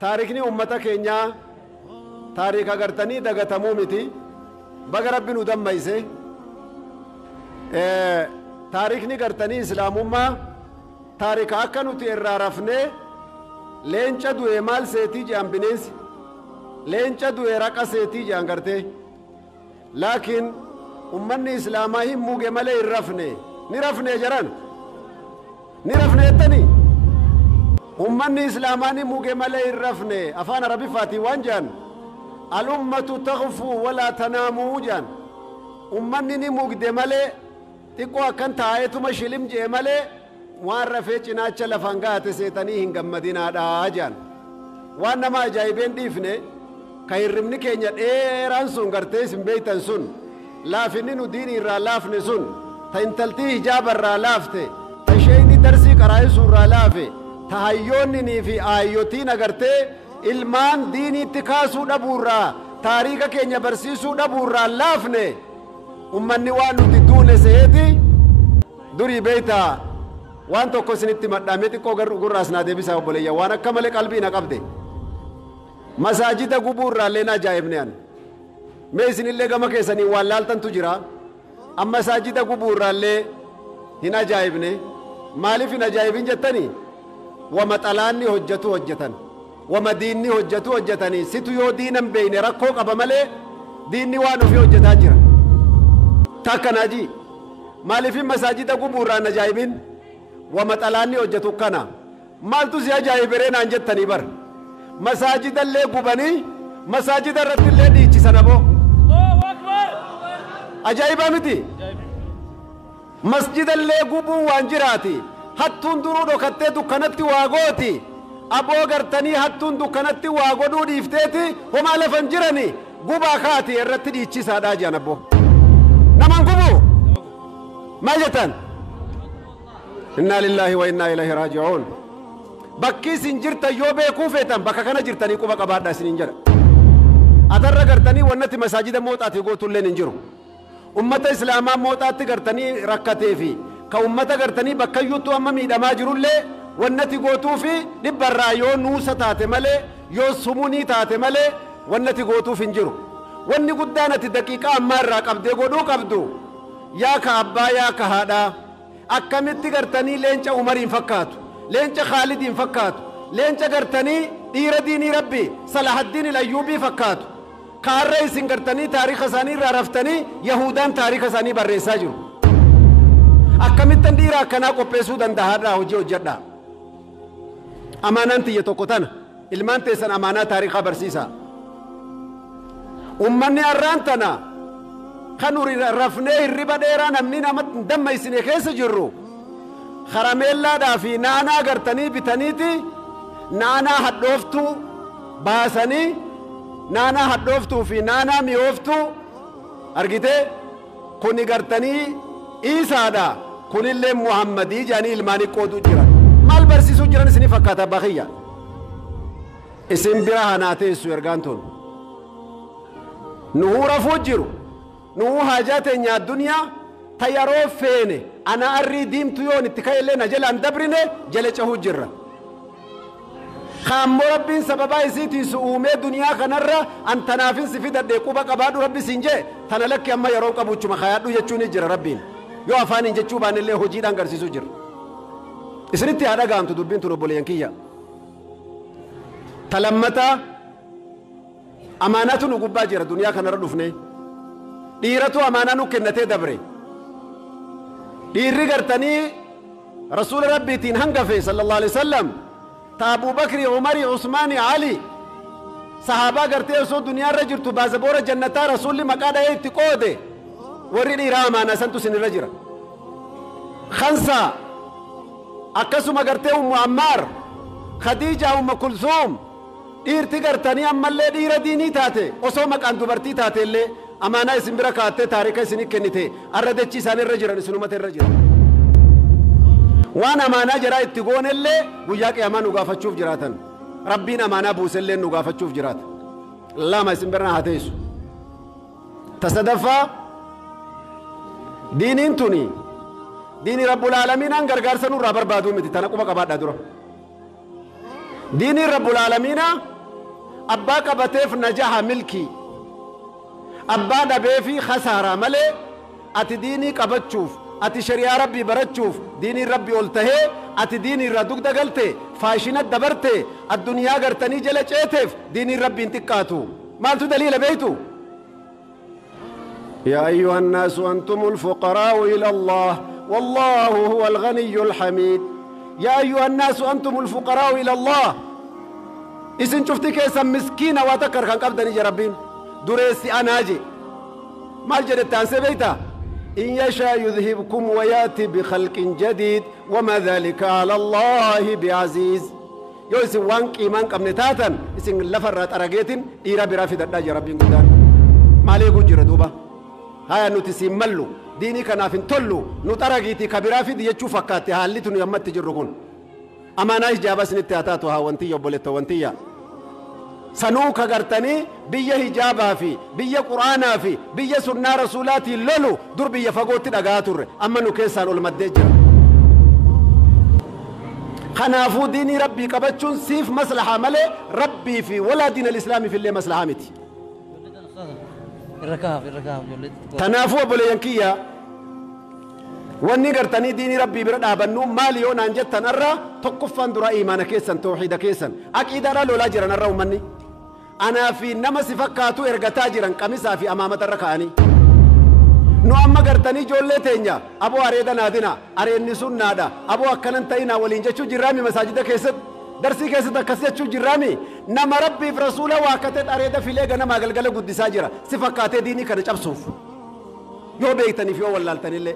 taarikni ummata keenya taarika gartanii dagatamuu miti baga rabbi nu dammayse taarikni gartanii islaamummaa taarika akka nuti irraa rafnee leenca du'e maal seetii jedhan bineensi leenca du'e raqa seetii jedhan gartee laakiin ummanni islaamaa hin muuge malee hin rafne ni rafne jaran ni rafne jettanii ummanni islaamaa ni muuge malee hin rafne afaan arabiffaatii waan jedhan al-ummatu taghfuu walaa tanaamuu jedhan ummanni ni mugde malee xiqqoo akkan taa'eetuma shilim jee malee waan rafee cinaacha lafan gaate seetanii hin gammadinaadhaa jedhan waan nama ajaa'ibeen dhiifne ka hirribni keenya dheeraan sun gartee isin beeytan sun laafinni nu diinii irraa laafne sun ta intaltii hijaaba irraa laafte ta isheenni darsii qaraa'isuu irraa laafe ta hayyoonninii fi aayyotiin agartee ilmaan diiniitti kaasuu dhabuurraa taariika keenya barsiisuu dhabuurraa laafne ummanni waan nuti duune seeti durii beeytaa waan tokko isinitti madhaame xiqqoo gurraas naa deebisaa obboleeyya waan akka malee qalbii na qabde masaajida gubuurraallee na ajaa'ibne an mee isinillee gama keessanii waan laaltantu jira amma masaajida gubuurraallee hin ajaa'ibne maaliif hin ajaa'ibin jettanii wama xalaanni hojjetu hojjetan wama diinni hojjetu hojjetanii situ yoo diinan beeyne rakkoo qaba malee diinni waan ofii hojjetaa jira takkanaaji maaliifin masaajida gubuurraan ajaa'ibin wama xalaanni hojjetu kana maaltu si ajaa'ibiree naan jettanii bar masaajidallee gubanii masaajida irrattillee dhiichisan aboo ajaa'iba miti masjidallee gubuu waan jiraati hattuun duruu dhokattee dukkanatti waa gooti aboo gartanii hattuun dukkanatti waa godhuu dhiifteeti homaa lafan jirani gubaa kaati irratti dhiichisaadhaa jiran aboo naman gubuu maal jettan inna lillahi wa inna ilaihi raaji'uun bakki isin jirtan yoo beekuu feetan bakka kana jirtanii quba qabaadhaa isiniin jedha atarra gartanii wannati masaajida mooxaati gootulleen hin jiru ummata islaamaa mooxaatti gartanii rakkatee fi ka ummata gartanii bakkayyuutu amma miidhamaa jirullee wannati gootuu fi dhibbarraa yoo nuusa taate malee yoo sumunii taate malee wannati gootuuf hin jiru wanni guddaan ati daqiiqaa ammaa irraa qabdee godhuu qabdu yaa ka abbaa yaa ka haadhaa akkamitti gartanii leenca umariin fakkaatu leenca khaalidiin fakkaatu leenca gartanii dhiira diinii rabbi salahaddiin ilayyuubii fakkaatu kaarra isin gartanii taariika isaanii irraa raftanii yahudaan taariika isaanii barreessaa jiru akkamittan dhiira akkanaa qopheessuu danda'aadhaa hojii hojjedhaa amaanaan tiyya tokko tana ilmaan teessan amaanaa taariikaa barsiisaa ummanni har'aan tana kan rafnee hirriba dheeraa namni nama damma isine keessa jirru karameellaadhaa fi naanaa gartanii bitaniiti naanaa hadhooftuu baasanii naanaa hadhooftuu fi naanaa mi'ooftuu argite kuni gartanii Iisaadha kunillee Muhammadii jaanii ilmaanii qoodu jira maal barsiisuu jiran isinii fakkaata bakhiyya isin bira hanaa teessu ergaan tun nuhuu rafuu jiru nuhuu haajaa teenya addunyaa ta yeroo feene ana arrii diimtu yoon itti ka'ellee na jalaan dabrine jala cahuu jirra kaammoo rabbiin sababaa isiitiin si uumee duniyaa kanarra antanaafin si fidadhee quba qabaadhu rabbi siin jee tana lakki amma yeroo qabuchuma kayaadhu jechuun jira rabbiin yoo afaaniin jechuu baanillee hojiidhaan garsiisuu jira isinitti haa dhagaamtu dubbiin tun obboleeyyan kiyya talammata amaanatu nu gubbaa jira duniyaa kanarra dhufne dhiiratu amaanaa nu kennatee dabre dhiirri gartanii rasuula rabbiitiin hangafe sallallahu alaihi wasallam ta Abu Bakri Umari Usmani Ali sahaabaa gartee osoo duniyaa irra jirtu baasaboora jannataa rasuulli maqaa dha'ee itti qoode warri dhiiraa amaanaa santu sinirra jira khansa akkasuma gartee ummu Ammaar Khadiija umma Kulsuum dhiirti gartanii ammallee dhiira diinii taate osoo maqaan dubartii taate illee amaanaa isin bira kaattee taarika isinii kennite arra dachii isaan irra jiran isinumata irra jira waan amaanaa jiraa itti goonellee guyyaa qiyaamaa nu gaafachuuf jiraatan rabbiin amaanaa buusellee nu gaafachuuf jiraata lama isin bira haa teessu tasadaffaa diiniin tuni diinii rabbul aalamiinaan gargaarsa nurraa barbaaduu miti tana quba qabaadhaa dura diiniin rabbul aalamiinaa أبا قبتيف نجاح ملكي أبا دبيفي خسارة ملي أتي ديني قبتشوف أتي شريعة ربي برتشوف ديني ربي قلته أتي ديني ردوك دقلته فاشنة دبرته الدنيا قرتني جلج اتف ديني ربي انتقاتو مالتو دليل بيتو يا أيها الناس أنتم الفقراء إلى الله والله هو الغني الحميد يا أيها الناس أنتم الفقراء إلى الله إذن شفتك اسم مسكينة واتكر كان قبضني جربين دريسي أناجي مال جدد تانسي بيتا إن يشاء يذهبكم وياتي بخلق جديد وما ذلك على الله بعزيز يو إسن وانك إيمان قمنتاتا إسن لفرات أرقيتين إيرا برافد الداج ربين قدان مالي قجر دوبا هاي نتسيم ملو ديني كنافن تلو نترقيتي كبرافد يجو فكاتي هالتون يمت تجرقون أما نايش جابس نتياتاتها وانتيا بولتا وانتيا سنوك غرتني بيا هجابا في بيا قرانا في بيا سنة رسولاتي لولو دور بيا فقوت دغاتور اما نو كيسان المدجر خنافو ديني ربي قبچون سيف مصلحه ملي ربي في ولا دين الاسلام في اللي مصلحه متي الركاب تنافو بولينكيا واني غرتني ديني ربي بردا بنو ماليون انجتن الرا تقفن درا ايمان كيسن توحيد كيسن عقيده لا جرن الرا مني أنا في نمس فكاتو إرجع جيران كميسا في أمامة الركاني نو أما قرتني جولة تينيا أبو أريدا نادينا أريد نسون نادا أبو أكنن تينا ولينجا شو جرامي مساجد كيسد درسي كيسد كسيت شو جرامي نما ربي في رسوله وأكتت أريدا في ليجا نما قلقل قد ساجرا سفكاتي ديني كده جبسوف يو بيتني في أول لالتني اللي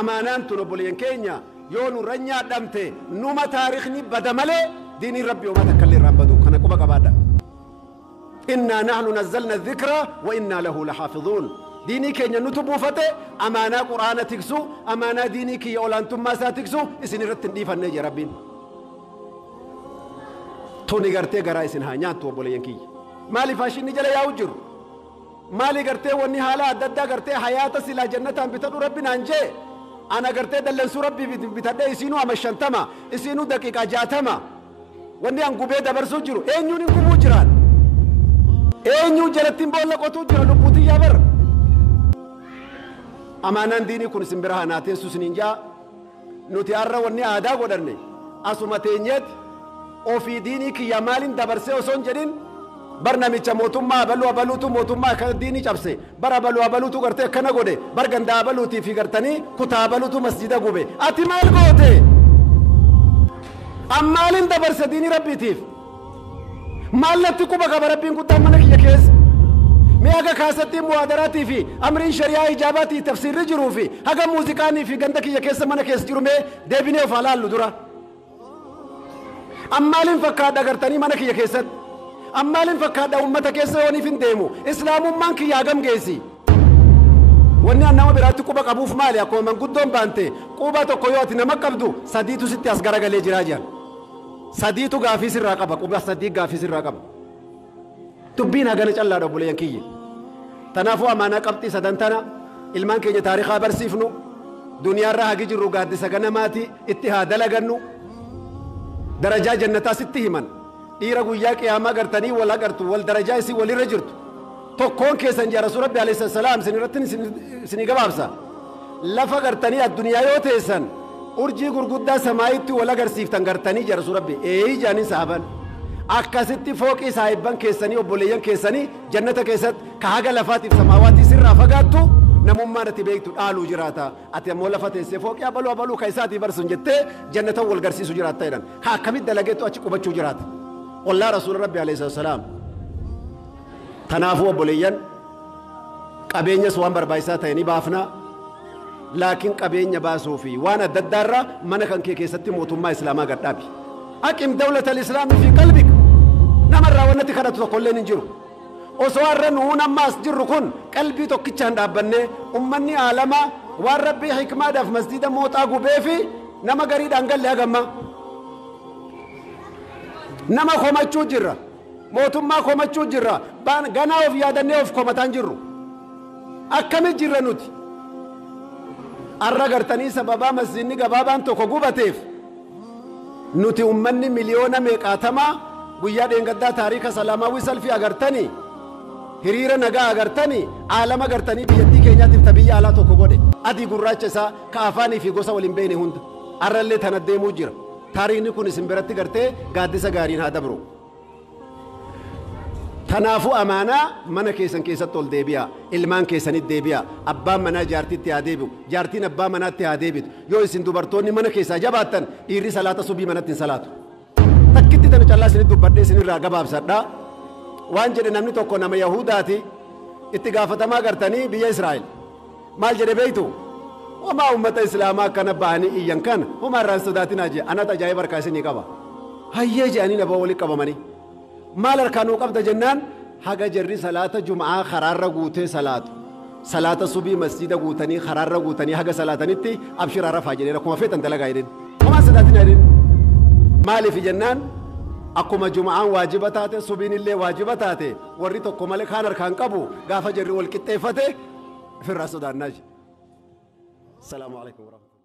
أمانان تنبولين كينيا يو نورنيا دمته نوما تاريخني بدمله ديني ربي وما تكلم ربنا كنا كوبا كبادا إنا نحن نزلنا الذكر وإنا له لحافظون ديني كي نتبو فتى أمانة قرآن تكسو أمانة ديني كي يولان تما ساتكسو إسني رتن دي فنجي ربين توني غرتي غرا إسن هانيات وبولي ينكي مالي فاشين نجلا يوجر مالي غرتي وني حالا ددا غرتي حياة سلا جنة بتدو ربنا انجي أنا غرتي دلنسو ربي بتدى إسينو أمشانتما إسينو دقيقة جاتما wanni an gubee dabarsuu jiru eenyuun hin gubuu jiraan eenyuun jalattiin boolla qotuu jira lubbuutiin yaa bar amaanaan diinii kun isin bira hanaa teessu isiniin jaa nuti har'a wanni aadaa godhanne asuma teenyeet ofii diinii kiyya maaliin dabarsee osoo hin jedhin bar namicha mootummaa abaluutu mootummaa akka diinii cabse bar abaluutu gartee akkana godhe bar gandaa abaluutii fi gartanii kutaa abaluutu masjida gube ati maal goote أمالين دبرس ديني ربي تيف مالتي كوبا كبر ربي كنت منك يكيس مياغا كاستي موادراتي في أمرين شريعة إجاباتي تفسير رجرو في هاگا موزيكاني في گندك يكيس منك يسجرو مي ديبيني وفالال لدورا أمالين فكاد أغرتني منك يكيست أمالين فكاد أمتا كيس وني فين ديمو إسلام منك ياغم جيسي wanni annama biraatti quba qabuuf maali akkuma manguddoon baante quba tokko yoo ati nama qabdu sadiitu sitti as garagalee jiraa jiran sadiitu gaafii sirraa qaba quba sadii gaafii sirraa qaba dubbiin hagana callaadha obboleeyyan kiyye tanaafuu amaanaa qabxii sadantana ilmaan keenya taarikaa barsiifnu duniyaarraa hagi jirru gaaddisa ganamaati itti haa dalagannu darajaa jannataa sitti himan dhiira guyyaa qiyaamaa gartanii wal agartu wal darajaa isii walirra jirtu tokkoon keessan jaa rasuul rabbi alayhi salaam sinii gabaabsa lafa gartanii addunyaa yoo teessan urjii gurguddaa samaayitti wal agarsiiftan gartanii jaa rasuul rabbi jaaniin saaban akkasitti fooqii saahibban keessanii obboleeyyan keessanii jannata keessatti ka haga lafaatiif samaawaatiif sirraa fagaattu namummaan ati beektu dhaaluu jiraata ati ammoo lafa teessee fooqii abaluu ka isaatii barsuun jettee jannata wal garsiisu jiraatta jedhan haa akkamitti dalageettu achi qubachuu jiraata wallaa rasuul rabbi alayhi salaam تنافو بوليان قبينيا سوان بربايسا تاني بافنا لكن قبينيا باسوفي وانا ددارا منكن كيستي موتوما اسلاما قدابي اقم دولة الاسلام في قلبك نمر ونتي خدت كلين نجرو وسوار نونا ماس جركون قلبي توكيتشان دابني امني عالما وربي حكمه دف مسجد موتا غوبيفي نما غريد انغل يغما نما خومچو جرا mootummaa komachuu jirra ganaa of yaadannee of komataan jirru akkami jirra nuti arra gartanii sababaa masjidni gabaabaan tokko gubateef nuti ummanni miliyoona meeqaatamaa guyyaa dheengaddaa taariika salaamaawwi salfii agartanii hiriira nagaa agartanii aalama agartanii biyyattii keenyaatiif tabiyya alaa tokko godhe adii gurraacha isaa ka afaanii fi gosa waliin beekne hunda arrallee tana deemuu jira taariikni kun isin biratti gartee gaaddisa gaariin haa dabru. Tanaafu amaanaa mana keessan keessatti ol deebi'a ilmaan keessanitti deebi'a abbaan manaa jaartitti haa deebi'u jaartiin abbaa manaatti haa deebitu yoo isin dubartoonni mana keessaa jabaattan dhiirri salaata subii manatti hin salaatu takkitti tana callaa isinitti dubbadhee isinirraa gabaabsadhaa waan jedhe namni tokko nama Yahudaati itti gaafatamaa gartanii biyya Israa'el maal jedhe beeytu homaa ummata islaamaa akkana ba'anii iyyan kana homaa irraan sodaatinaa jee anat ajaa'iba harkaa isinii qaba hayyee je'anii nabaa walitti qabamanii maal harkaanuu qabda jennaan haga jarri salaata jum'aa karaarra guutee salaata subii masjida guutanii karaarra guutanii haga salaatanitti abshiraa rafaa jedheen akkuma feetan dalagaa jedheen homaa sodaatinaa jedheen maaliif jennaan akkuma jum'aan waajiba taate subiin illee waajiba taate warri tokko malee kaan harkaan qabu gaafa jarri wal qixxeeffate ofirraa sodaannaa. Assalamu alaikum warahmatullahi